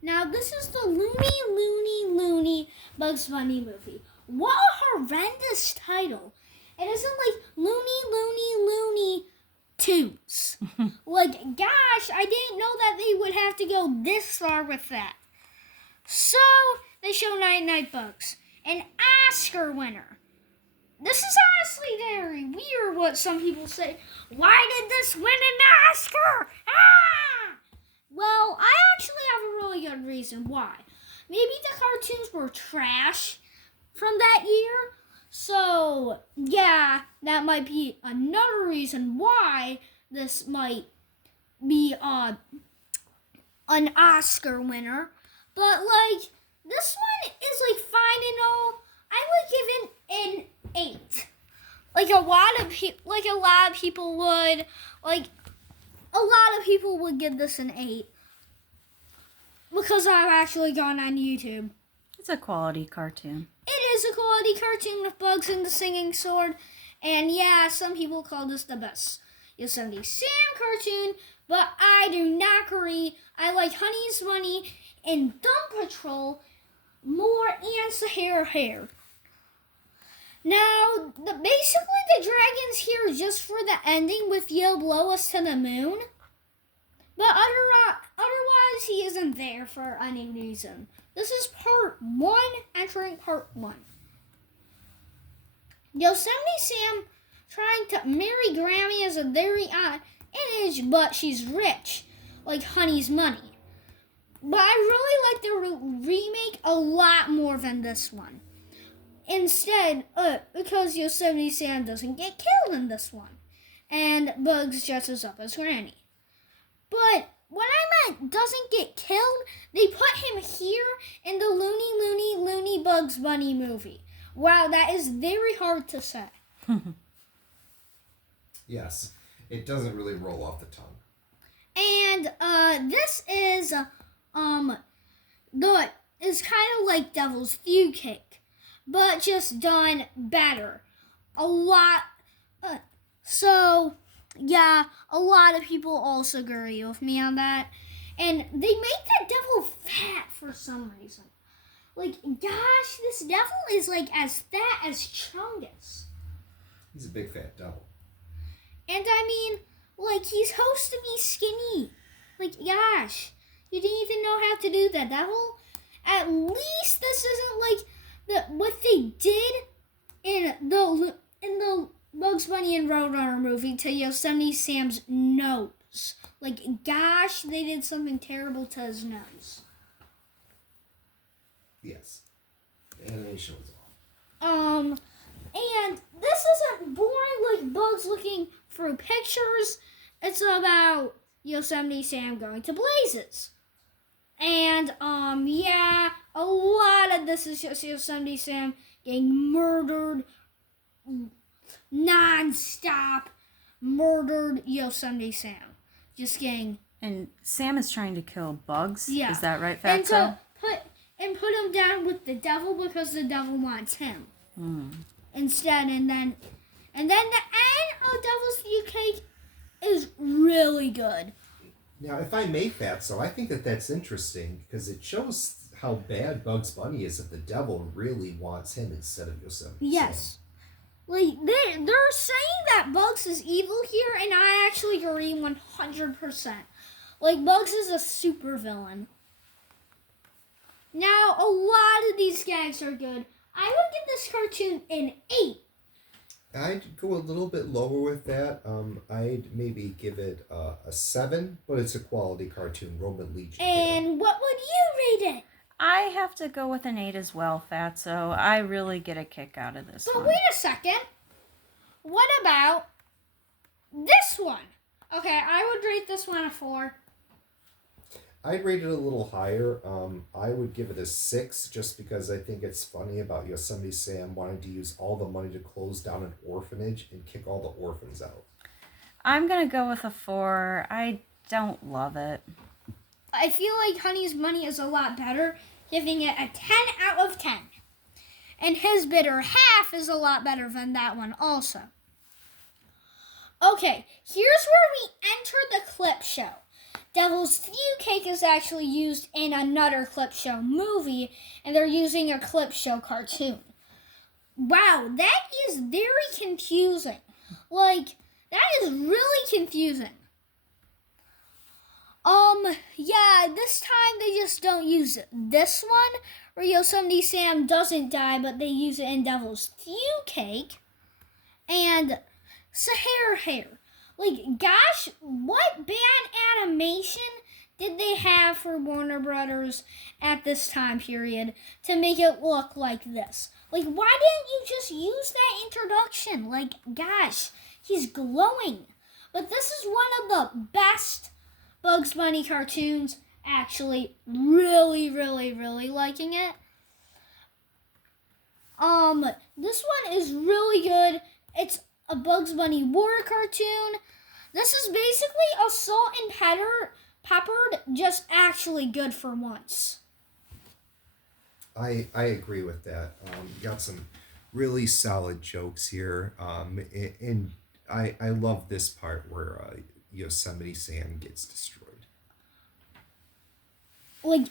Now, this is the Looney Bugs Bunny movie. What a horrendous title. It isn't like Looney Tunes. Like, gosh, I didn't know that they would have to go this far with that. So, they show Night Night Bugs, an Oscar winner. This is honestly very weird what some people say. Why did this win an Oscar? Ah! Well, I actually have a really good reason why. Maybe the cartoons were trash from that year. So, yeah, that might be another reason why this might be an Oscar winner. But, like, this one is, like, fine and all. I would give it an 8. Like a lot of people would. Like, a lot of people would give this an 8. Because I've actually gone on YouTube. It's a quality cartoon. It is a quality cartoon with Bugs and the Singing Sword. And yeah, some people call this the best Yosemite Sam cartoon, but I do not agree. I like Honey's Bunny and Dump Patrol more and Sahara Hair. Now, basically the dragon's here just for the ending with You'll Blow Us to the Moon. But otherwise, he isn't there for any reason. This is part 1, entering part 1. Yosemite Sam trying to marry Grammy is a very odd image, but she's rich, like Honey's Money. But I really like the remake a lot more than this one. Instead, because Yosemite Sam doesn't get killed in this one, and Bugs dresses up as Granny. But when I meant doesn't get killed, they put him here in the Looney Bugs Bunny movie. Wow, that is very hard to say. Yes, it doesn't really roll off the tongue. And this is is kind of like Devil's Food Cake, but just done better. A lot. Yeah, a lot of people also agree with me on that. And they make that devil fat for some reason. Like, gosh, this devil is like as fat as Chungus. He's a big fat devil. And I mean, like, he's supposed to be skinny. Like, gosh, you didn't even know how to do that, devil. At least this isn't like what they did in the Bugs Bunny and Roadrunner movie to Yosemite Sam's nose. Like, gosh, they did something terrible to his nose. Yes. The animation was off. And this isn't boring like Bugs looking through pictures. It's about Yosemite Sam going to Blazes. And, yeah, a lot of this is just Yosemite Sam getting murdered non-stop, murdered Yosemite Sam. Just getting... And Sam is trying to kill Bugs? Yeah. Is that right, Fatso? And put him down with the devil because the devil wants him. Instead, and then the end of Devil's Food Cake is really good. Now, if I may, Fatso, I think that's interesting because it shows how bad Bugs Bunny is if the devil really wants him instead of Yosemite. Yes. Like, they're saying that Bugs is evil here, and I actually agree 100%. Like, Bugs is a super villain. Now, a lot of these gags are good. I would give this cartoon an 8. I'd go a little bit lower with that. I'd maybe give it a 7, but it's a quality cartoon. Roman Legion. And what would you rate it? I have to go with an 8 as well, Fatso. I really get a kick out of this one. But wait a second. What about this one? Okay, I would rate this one a 4. I'd rate it a little higher. I would give it a 6 just because I think it's funny about Yosemite Sam wanting to use all the money to close down an orphanage and kick all the orphans out. I'm going to go with a 4. I don't love it. I feel like Honey's Money is a lot better, giving it a 10 out of 10. And his bitter half is a lot better than that one also. Okay, here's where we enter the clip show. Devil's Stew Cake is actually used in another clip show movie, and they're using a clip show cartoon. Wow, that is very confusing. Like, that is really confusing. Yeah, this time they just don't use this one, where Yosemite Sam doesn't die, but they use it in Devil's Stew Cake. And Hair. Like, gosh, what bad animation did they have for Warner Brothers at this time period to make it look like this? Like, why didn't you just use that introduction? Like, gosh, he's glowing. But this is one of the best Bugs Bunny cartoons. Actually, really, really, really liking it. This one is really good. It's a Bugs Bunny war cartoon. This is basically a salt and peppered, just actually good for once. I agree with that. You got some really solid jokes here. And I love this part where Yosemite Sam gets destroyed. Like,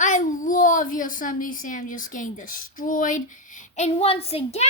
I love Yosemite Sam just getting destroyed. And once again,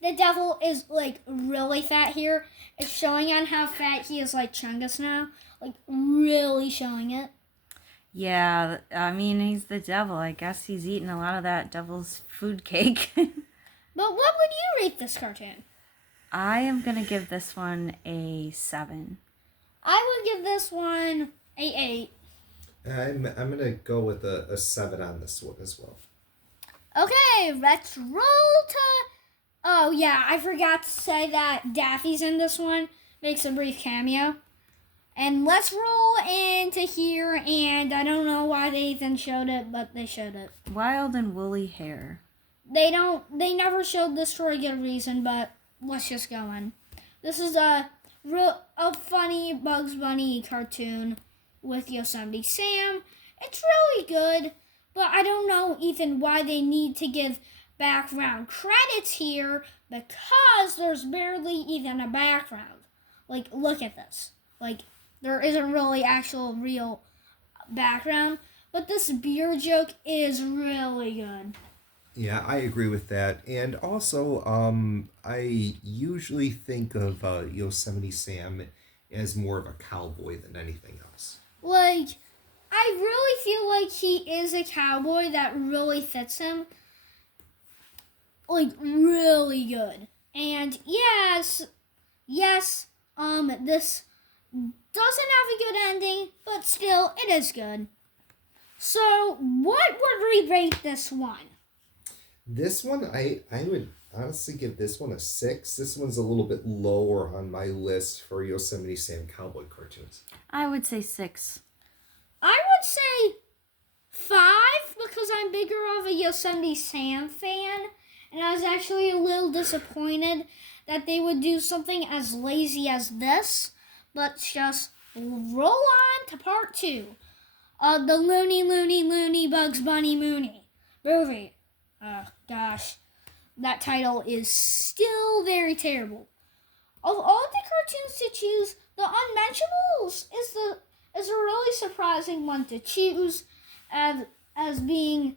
the devil is, like, really fat here. It's showing on how fat he is like Chungus now. Like, really showing it. Yeah, I mean, he's the devil. I guess he's eating a lot of that devil's food cake. But what would you rate this cartoon? I am going to give this one a 7. I would give this one a 8. I'm gonna go with a 7 on this one as well. Okay, let's roll to... Oh, yeah, I forgot to say that Daffy's in this one. Makes a brief cameo. And let's roll into here, and I don't know why they even showed it, but they showed it. Wild and woolly hair. They never showed this for a good reason, but let's just go in. This is a funny Bugs Bunny cartoon with Yosemite Sam. It's really good, but I don't know even why they need to give background credits here, because there's barely even a background. Like, look at this. Like, there isn't really actual real background, but this beer joke is really good. Yeah, I agree with that. And also, I usually think of Yosemite Sam as more of a cowboy than anything else. Like, I really feel like he is a cowboy that really fits him. Like, really good. And yes, this doesn't have a good ending, but still, it is good. So, what would we rate this one? This one, I would honestly give this one a 6. This one's a little bit lower on my list for Yosemite Sam cowboy cartoons. I would say 6. I would say 5, because I'm bigger of a Yosemite Sam fan, and I was actually a little disappointed that they would do something as lazy as this. But just roll on to part 2. The Looney Bugs Bunny Mooney movie. Gosh, that title is still very terrible. Of all the cartoons to choose, The Unmentionables is a really surprising one to choose as being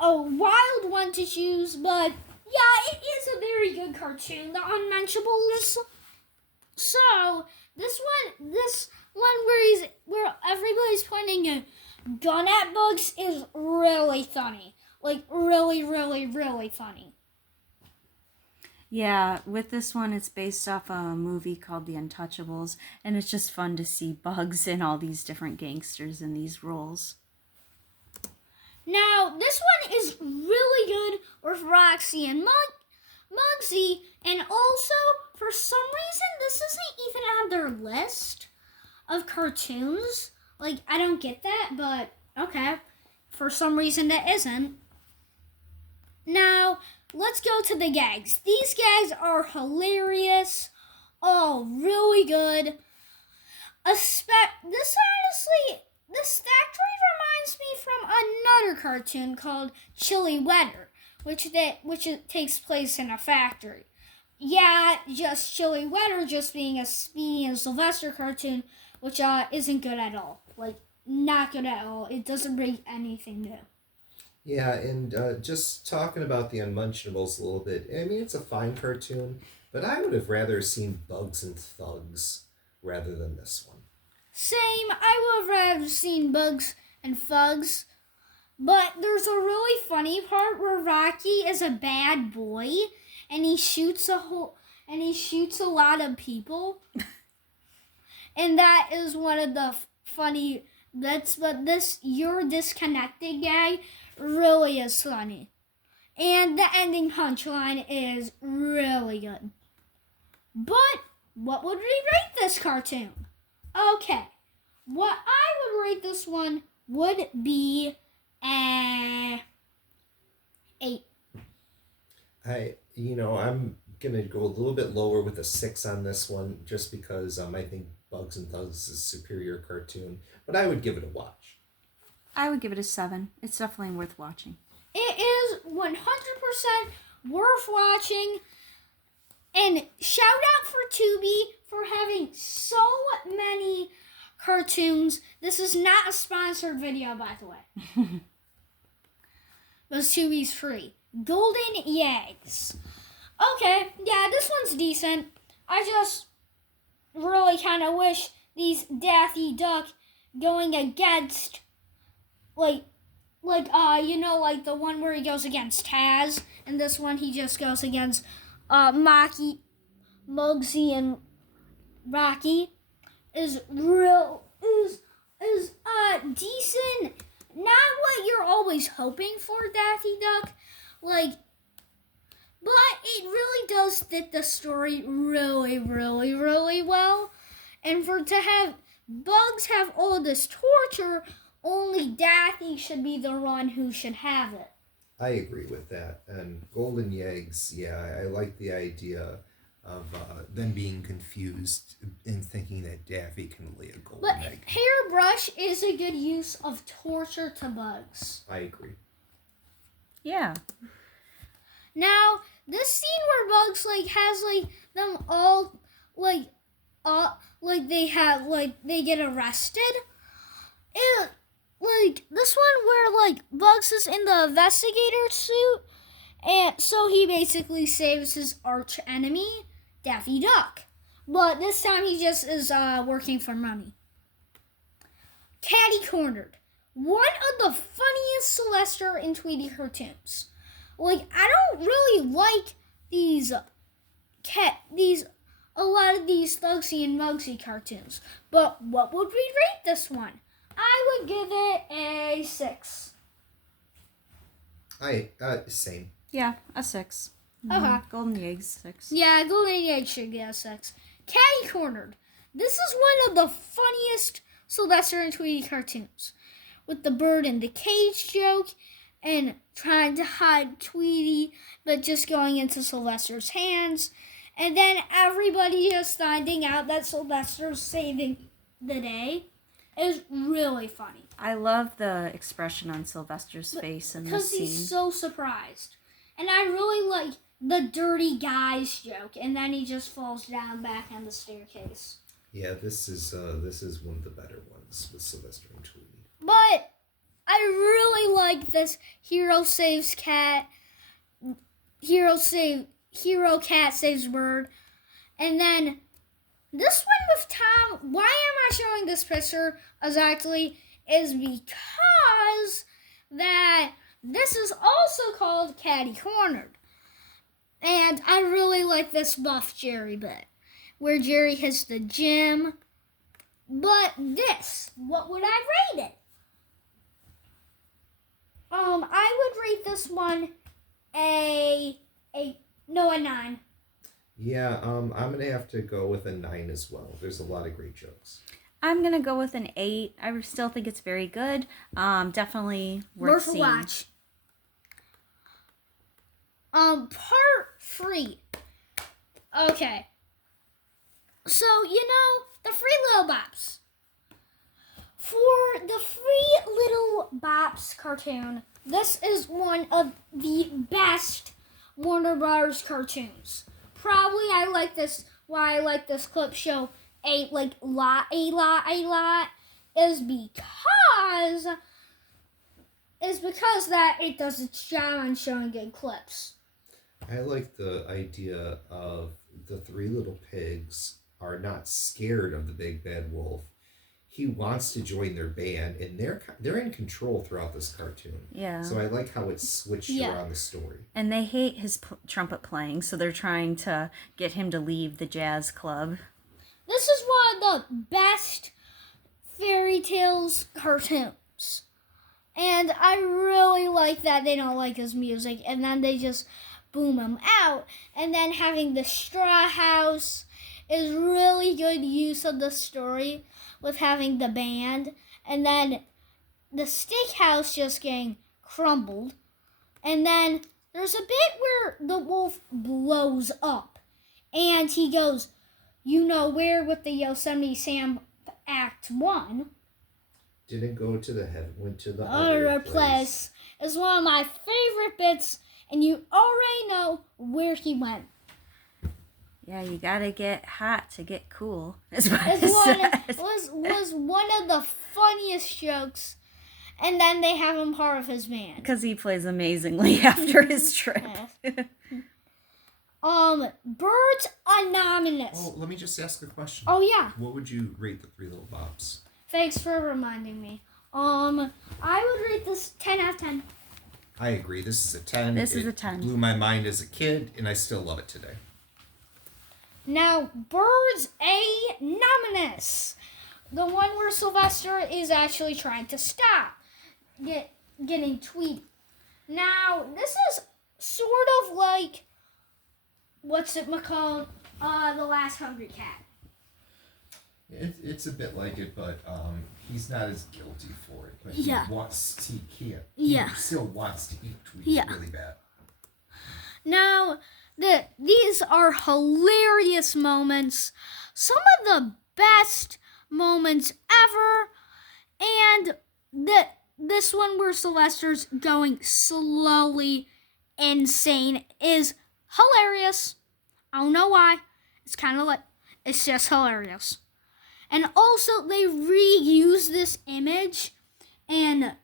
a wild one to choose, but yeah, it is a very good cartoon, The Unmentionables. So this one where everybody's pointing a gun at Bugs is really funny. Like, really, really, really funny. Yeah, with this one, it's based off a movie called The Untouchables, and it's just fun to see Bugs and all these different gangsters in these roles. Now, this one is really good with Roxy and Muggsy, and also, for some reason, this isn't even on their list of cartoons. Like, I don't get that, but okay. For some reason, that isn't. Now, let's go to the gags. These gags are hilarious. Oh, really good. This actually reminds me from another cartoon called Chilly Weather, which takes place in a factory. Yeah, just Chilly Weather, just being a Speedy and Sylvester cartoon, which isn't good at all. Like, not good at all. It doesn't bring anything new. Yeah, and just talking about the Unmentionables a little bit. I mean, it's a fine cartoon, but I would have rather seen Bugs and Thugs rather than this one. Same. I would have rather seen Bugs and Fugs. But there's a really funny part where Rocky is a bad boy and he shoots a lot of people. And that is one of the funny bits, but this "you're disconnected" guy really is funny. And the ending punchline is really good. But what would we rate this cartoon? Okay. What I would rate this one would be a 8. I'm gonna go a little bit lower with a 6 on this one, just because I think Bugs and Thugs is a superior cartoon, but I would give it a watch. I would give it a 7. It's definitely worth watching. It is 100% worth watching. And shout out for Tubi for having so many cartoons. This is not a sponsored video, by the way. Because Tubi's free. Golden Eggs. Okay, yeah, this one's decent. I just really kind of wish these Daffy Duck going against, like the one where he goes against Taz, and this one he just goes against Maki, Muggsy, and Rocky is decent. Not what you're always hoping for, Daffy Duck, but it really does fit the story really, really, really well. And to have Bugs have all this torture, only Daffy should be the one who should have it. I agree with that. And Golden Eggs, yeah, I like the idea of them being confused and thinking that Daffy can lay a golden egg. Hairbrush is a good use of torture to Bugs. I agree. Yeah. Now, this scene where Bugs has them all they get arrested. This one where Bugs is in the investigator suit, and so he basically saves his arch enemy, Daffy Duck. But this time he just is working for money. Catty Cornered. One of the funniest Sylvester and Tweety cartoons. I don't really like a lot of these Thugsy and Muggsy cartoons. But what would we rate this one? I would give it a 6. Same. Yeah, a 6. Okay. Golden Eggs, 6. Yeah, Golden Egg should get a 6. Catty Cornered. This is one of the funniest Sylvester and Tweety cartoons. With the bird in the cage joke and trying to hide Tweety, but just going into Sylvester's hands. And then everybody just finding out that Sylvester's saving the day is really funny. I love the expression on Sylvester's face in this scene. Because he's so surprised. And I really like the dirty guys joke, and then he just falls down back on the staircase. Yeah, this is one of the better ones with Sylvester and Tweety. But I really like this hero cat saves bird. And then this one with Tom, why am I showing this picture exactly is because that this is also called Catty Cornered. And I really like this Buff Jerry bit, where Jerry hits the gym. But this, what would I rate it? I would rate this one a 9. Yeah, I'm gonna have to go with a 9 as well. There's a lot of great jokes. I'm going to go with an 8. I still think it's very good. Definitely worth a seeing. watch. Part 3. Okay. So, the Free Little Bops. For the Free Little Bops cartoon, this is one of the best Warner Brothers cartoons. Probably why I like this clip show a lot is because that it does its job on showing good clips. I like the idea of the three little pigs are not scared of the big bad wolf. He wants to join their band, and they're in control throughout this cartoon. Yeah. So I like how it's switched around the story. And they hate his trumpet playing, so they're trying to get him to leave the jazz club. This is one of the best fairy tales cartoons. And I really like that they don't like his music, and then they just boom him out. And then having the straw house is really good use of the story with having the band. And then the steakhouse just getting crumbled. And then there's a bit where the wolf blows up. And he goes, you know where, with the Yosemite Sam Act 1. Didn't go to the head, went to the Other place. Is one of my favorite bits, and you already know where he went. Yeah, you gotta get hot to get cool. Is what Was one of the funniest jokes, and then they have him part of his band. Because he plays amazingly after his trip. Birds Anonymous. Oh, let me just ask a question. Oh yeah. What would you rate the Three Little Bops? Thanks for reminding me. I would rate this 10 out of 10. I agree. This is a 10. This is a 10. It blew my mind as a kid, and I still love it today. Now, Birds Anonymous. The one where Sylvester is actually trying to stop getting tweeted. Now, this is sort of like, what's it called? The Last Hungry Cat. It's a bit like it, but he's not as guilty for it. But Yeah. he can't. Yeah. He still wants to eat Tweety really bad. Now, these are hilarious moments. Some of the best moments ever. And this one where Sylvester's going slowly insane is hilarious. I don't know why. It's kind of like, it's just hilarious. And also, they reuse this image in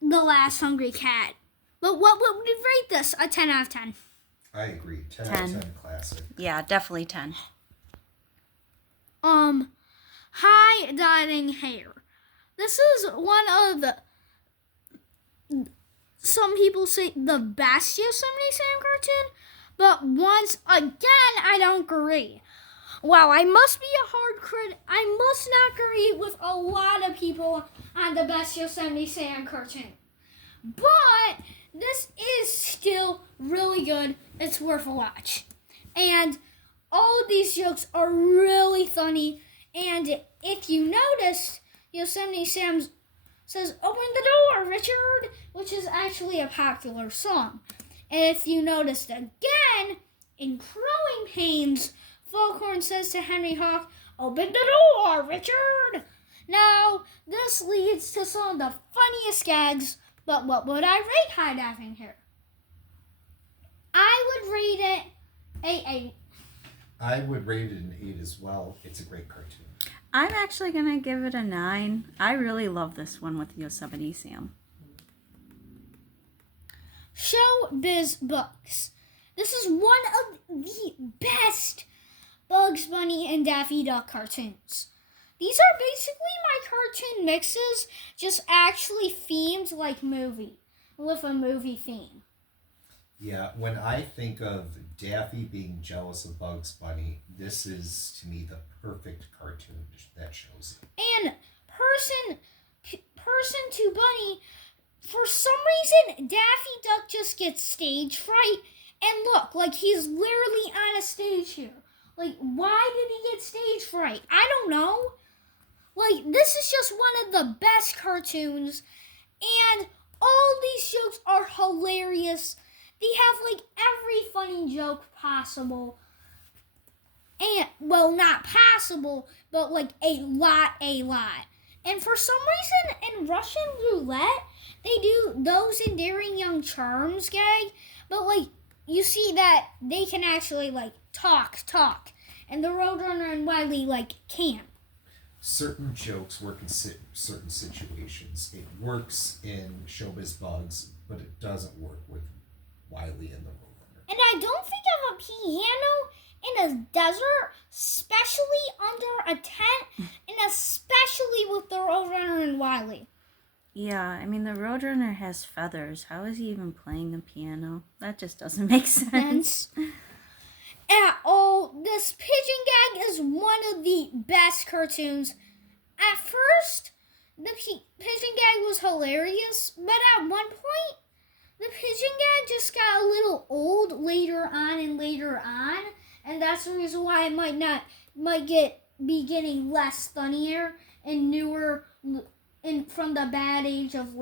The Last Hungry Cat. But what would you rate this? A 10 out of 10. I agree. 10 out of 10 classic. Yeah, definitely 10. High Dying Hair. This is one of the, some people say, the best Yosemite Sam cartoon. But once again, I don't agree. Wow, I must be a hard critic. I must not agree with a lot of people on the best Yosemite Sam cartoon. But this is still really good. It's worth a watch. And all of these jokes are really funny. And if you noticed, Yosemite Sam says, "Open the door, Richard," which is actually a popular song. And if you noticed again, in Growing Pains, Foghorn says to Henry Hawk, "Open the door, Richard." Now, this leads to some of the funniest gags, but what would I rate High Diving Hair? I would rate it a 8. I would rate it an 8 as well. It's a great cartoon. I'm actually going to give it a 9. I really love this one with Yosemite Sam. Showbiz Books. This is one of the best Bugs Bunny and Daffy Duck cartoons. These are basically my cartoon mixes, just actually themed like movie, with a movie theme. Yeah, when I think of Daffy being jealous of Bugs Bunny, this is, to me, the perfect cartoon that shows it. And person to Bunny, for some reason, Daffy Duck just gets stage fright. And look, like he's literally on a stage here. Like, why did he get stage fright? I don't know. Like, this is just one of the best cartoons. And all these jokes are hilarious. They have, like, every funny joke possible. And, well, not possible, but, like, a lot. And for some reason, in Russian Roulette, they do those endearing young charms gag. But, like, you see that they can actually, like, talk. and the Roadrunner and Wily can't. Certain jokes work in certain situations. It works in Showbiz Bugs, but it doesn't work with Wily and the Roadrunner. And I don't think of a piano in a desert, especially under a tent, and especially with the Roadrunner and Wily. Yeah, I mean, the Roadrunner has feathers. How is he even playing a piano? That just doesn't make sense. At all, this Pigeon Gag is one of the best cartoons. At first, the Pigeon Gag was hilarious, but at one point, the Pigeon Gag just got a little old later on, and that's the reason why it might be getting less funnier and newer, from the bad age of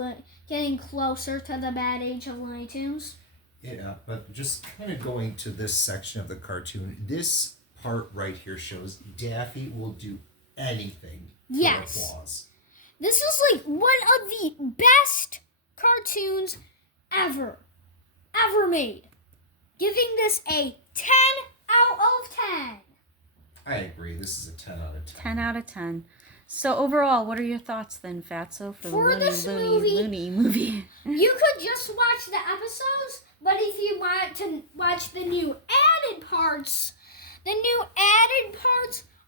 getting closer to the bad age of Looney Tunes. Yeah, but just kind of going to this section of the cartoon, this part right here shows Daffy will do anything for applause. This is one of the best cartoons ever made. Giving this a 10 out of 10. I agree. This is a 10 out of 10. 10 out of 10. So overall, what are your thoughts then, Fatso, for the Looney movie? You could just watch the episodes, but if you want to watch the new added parts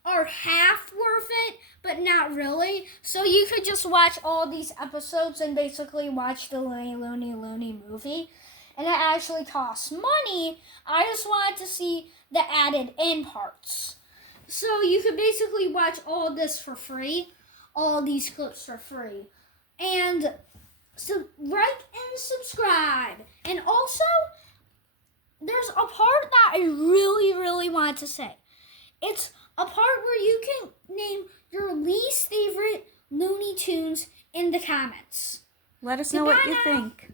are half worth it, but not really. So you could just watch all these episodes and basically watch the Looney movie. And it actually costs money. I just wanted to see the added in parts. So you could basically watch all this for free. All these clips for free. And so like and subscribe. And also, there's a part that I really, really want to say. It's a part where you can name your least favorite Looney Tunes in the comments. Let us know what you think.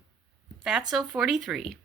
Fatso 43.